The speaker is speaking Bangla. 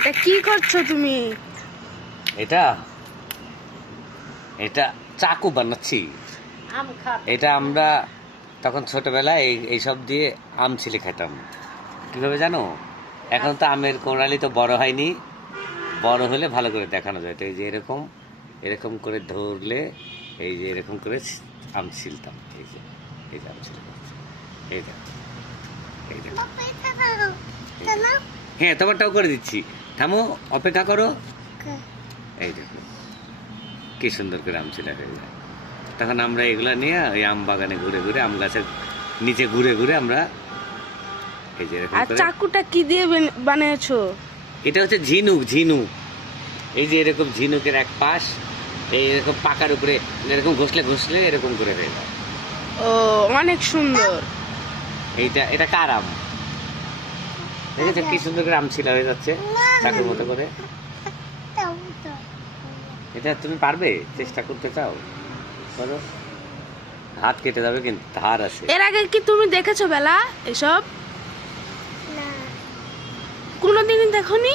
এটা কি করছো তুমি? এটা এটা চাকু বানাচ্ছি। এটা আমরা তখন ছোটবেলায় এইসব দিয়ে আম ছিলে খেতাম। কিভাবে জানো? এখন তো আমের কোড়ালি তো বড় হয়নি, বড় হলে ভালো করে দেখানো যায়। তো এই যে এরকম এরকম করে ধরলে এই যে এরকম করে আম ছিলতাম। এই যে আম ছিলে এই দেখো, এই দেখো। হ্যাঁ, তোমারটাও করে দিচ্ছি। থামো, অপেক্ষা করো। এই দেখো কি সুন্দর করে আম ছিলা হয়ে যায়। তখন আমরা এগুলা নিয়ে ওই আম বাগানে ঘুরে ঘুরে, আম গাছের নিচে ঘুরে ঘুরে আমরা এই যে এরকম আর করে। চাকুটা কি দিয়ে বানিয়েছো? এটা হচ্ছে ঝিনুক। ঝিনুক, এই যে এরকম ঝিনুকের এক পাশ এরকম পাকার উপরে এরকম ঘষলে ঘষলে এরকম করে হয়ে যায়। ও, অনেক সুন্দর। এটা কার আম? দেখেছো কি সুন্দর করে আম ছিলা হয়ে যাচ্ছে চাকুর মতো করে। এটা তুমি পারবে? চেষ্টা করতে চাও? করো। হাত কেটে যাবে কিন্তু ধার আছে। এর আগে কি তুমি দেখেছো বেলা এসব? কোনোদিনই দেখোনি?